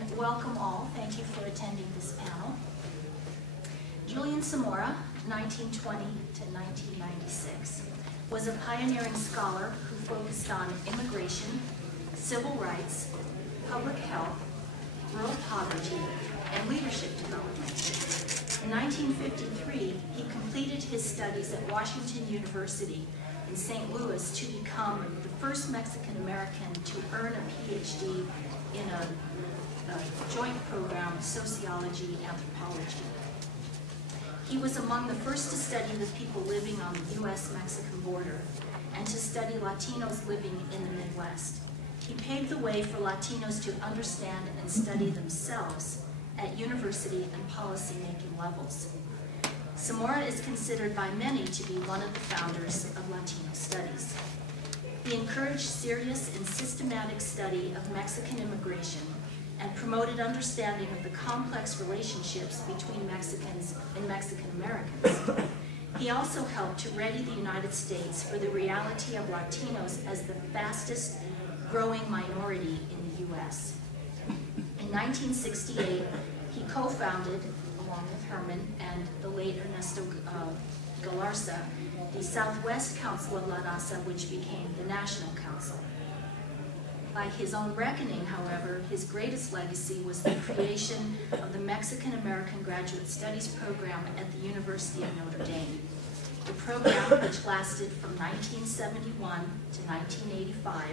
and welcome all. Thank you for attending this panel. Julian Zamora, 1920 to 1996, was a pioneering scholar who focused on immigration, civil rights, public health, rural poverty, and leadership development. In 1953, he completed his studies at Washington University in St. Louis to become the first Mexican-American to earn a PhD in a joint program, sociology, anthropology. He was among the first to study the people living on the U.S.-Mexican border and to study Latinos living in the Midwest. He paved the way for Latinos to understand and study themselves at university and policy-making levels. Zamora is considered by many to be one of the founders of Latino studies. He encouraged serious and systematic study of Mexican immigration and promoted understanding of the complex relationships between Mexicans and Mexican Americans. He also helped to ready the United States for the reality of Latinos as the fastest growing minority in the U.S. In 1968, he co-founded, along with Herman and the late Ernesto Galarza, the Southwest Council of La Raza, which became the National Council. By his own reckoning, however, his greatest legacy was the creation of the Mexican-American Graduate Studies program at the University of Notre Dame. The program, which lasted from 1971 to 1985,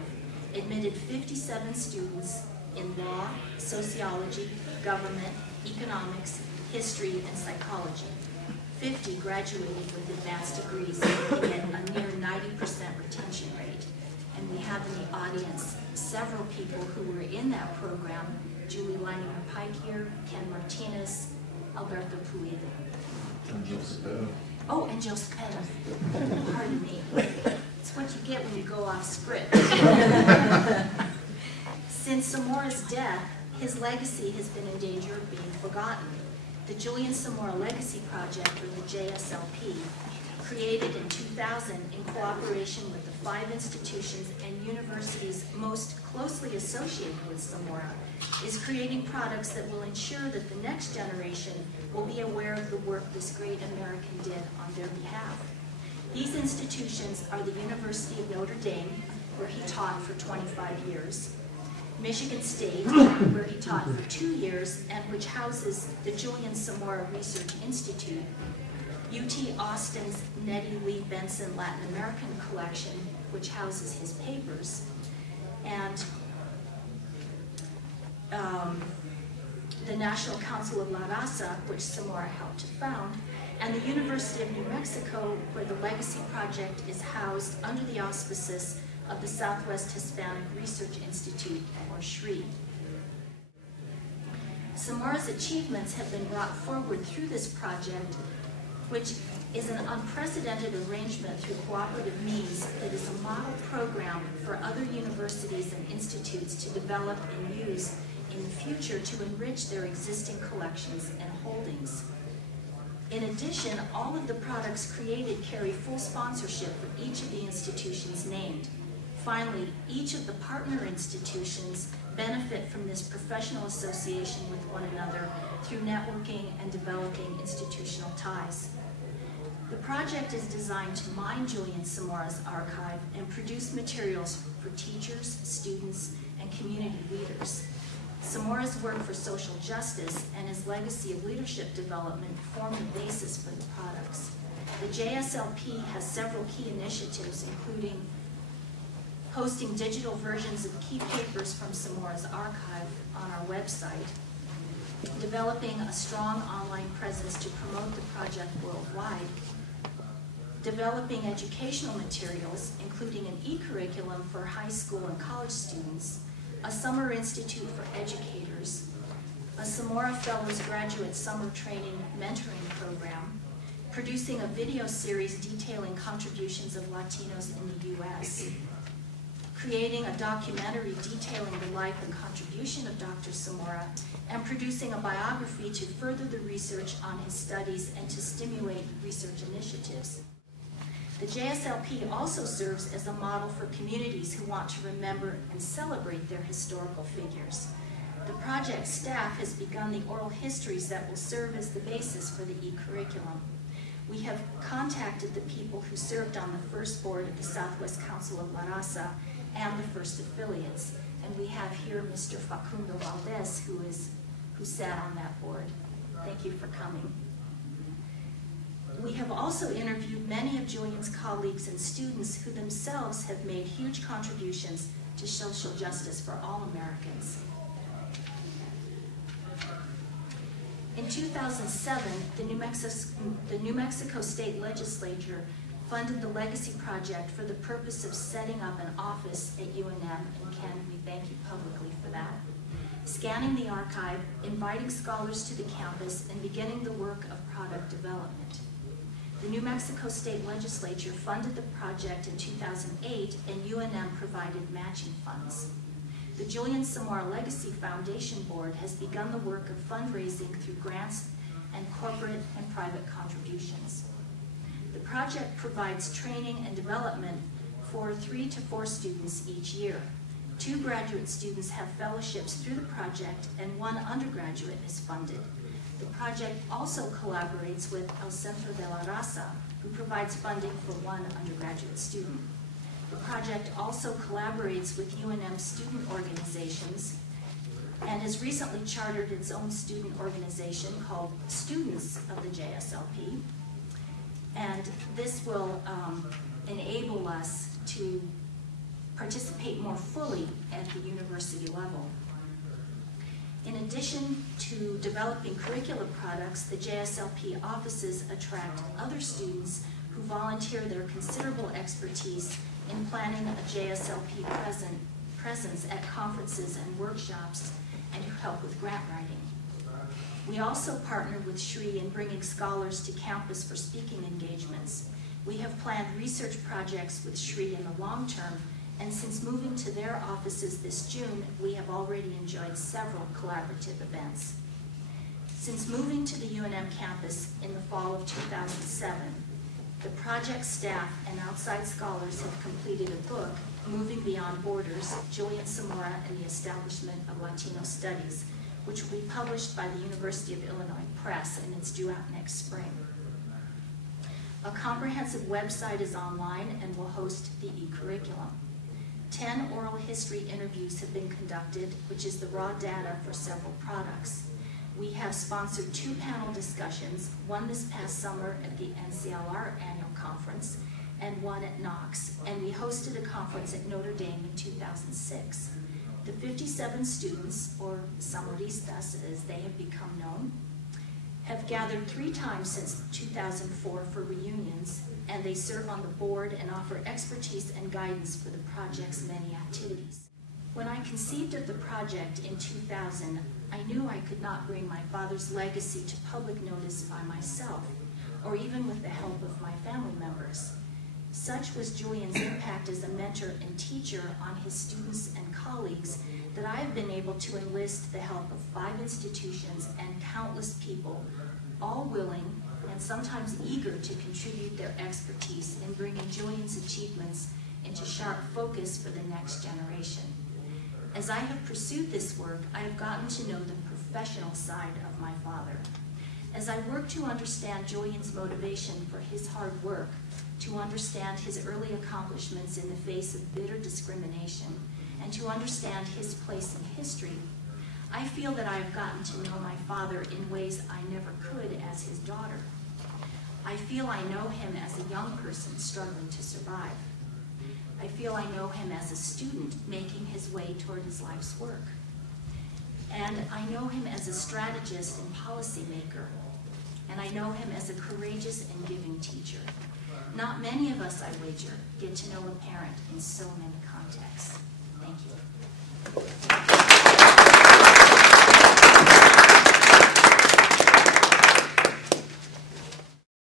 admitted 57 students in law, sociology, government, economics, history, and psychology. 50 graduated with advanced degrees, making it a near 90% retention rate. And we have in the audience several people who were in that program: Julie Leininger-Pike here, Ken Martinez, Alberto Pulido. And Joseph. Oh, and Joseph Pettis. Pardon me. It's what you get when you go off script. Since Zamora's death, his legacy has been in danger of being forgotten. The Julian Zamora Legacy Project, or the JSLP, created in 2000 in cooperation with the 5 institutions and universities most closely associated with Zamora, is creating products that will ensure that the next generation will be aware of the work this great American did on their behalf. These institutions are the University of Notre Dame, where he taught for 25 years, Michigan State, where he taught for 2 years and which houses the Julian Zamora Research Institute, UT Austin's Nettie Lee Benson Latin American Collection, which houses his papers, and the National Council of La Raza, which Zamora helped to found, and the University of New Mexico, where the Legacy Project is housed under the auspices of the Southwest Hispanic Research Institute, or SHRI. Zamora's achievements have been brought forward through this project, which is an unprecedented arrangement through cooperative means that is a model program for other universities and institutes to develop and use in the future to enrich their existing collections and holdings. In addition, all of the products created carry full sponsorship for each of the institutions named. Finally, each of the partner institutions benefit from this professional association with one another through networking and developing institutional ties. The project is designed to mine Julian Zamora's archive and produce materials for teachers, students, and community leaders. Zamora's work for social justice and his legacy of leadership development form the basis for the products. The JSLP has several key initiatives, including posting digital versions of key papers from Zamora's archive on our website, developing a strong online presence to promote the project worldwide, developing educational materials, including an e-curriculum for high school and college students, a summer institute for educators, a Zamora Fellows Graduate Summer Training Mentoring Program, producing a video series detailing contributions of Latinos in the U.S., creating a documentary detailing the life and contribution of Dr. Zamora, and producing a biography to further the research on his studies and to stimulate research initiatives. The JSLP also serves as a model for communities who want to remember and celebrate their historical figures. The project staff has begun the oral histories that will serve as the basis for the e-curriculum. We have contacted the people who served on the first board of the Southwest Council of La Raza and the first affiliates. And we have here Mr. Facundo Valdez, who sat on that board. Thank you for coming. We have also interviewed many of Julian's colleagues and students who themselves have made huge contributions to social justice for all Americans. In 2007, the New Mexico State Legislature funded the Legacy Project for the purpose of setting up an office at UNM, and Ken, we thank you publicly for that. Scanning the archive, inviting scholars to the campus, and beginning the work of product development. The New Mexico State Legislature funded the project in 2008, and UNM provided matching funds. The Julian Samora Legacy Foundation Board has begun the work of fundraising through grants and corporate and private contributions. The project provides training and development for 3 to 4 students each year. 2 graduate students have fellowships through the project, and 1 undergraduate is funded. The project also collaborates with El Centro de la Raza, who provides funding for 1 undergraduate student. The project also collaborates with UNM student organizations and has recently chartered its own student organization called Students of the JSLP. And this will enable us to participate more fully at the university level. In addition to developing curricular products, the JSLP offices attract other students who volunteer their considerable expertise in planning a JSLP presence at conferences and workshops, and who help with grant writing. We also partner with SRI in bringing scholars to campus for speaking engagements. We have planned research projects with SRI in the long term, and since moving to their offices this June, we have already enjoyed several collaborative events. Since moving to the UNM campus in the fall of 2007, the project staff and outside scholars have completed a book, Moving Beyond Borders, Julian Samora and the Establishment of Latino Studies, which will be published by the University of Illinois Press, and it's due out next spring. A comprehensive website is online and will host the e-curriculum. 10 oral history interviews have been conducted, which is the raw data for several products. We have sponsored 2 panel discussions, one this past summer at the NCLR annual conference and one at Knox, and we hosted a conference at Notre Dame in 2006. The 57 students, or Samoristas as they have become known, have gathered 3 times since 2004 for reunions, and they serve on the board and offer expertise and guidance for the project's many activities. When I conceived of the project in 2000, I knew I could not bring my father's legacy to public notice by myself, or even with the help of my family members. Such was Julian's impact as a mentor and teacher on his students and colleagues that I have been able to enlist the help of 5 institutions and countless people, all willing and sometimes eager to contribute their expertise in bringing Julian's achievements into sharp focus for the next generation. As I have pursued this work, I have gotten to know the professional side of my father. As I work to understand Julian's motivation for his hard work, to understand his early accomplishments in the face of bitter discrimination, and to understand his place in history, I feel that I have gotten to know my father in ways I never could as his daughter. I feel I know him as a young person struggling to survive. I feel I know him as a student making his way toward his life's work. And I know him as a strategist and policymaker. And I know him as a courageous and giving teacher. Not many of us, I wager, get to know a parent in so many contexts.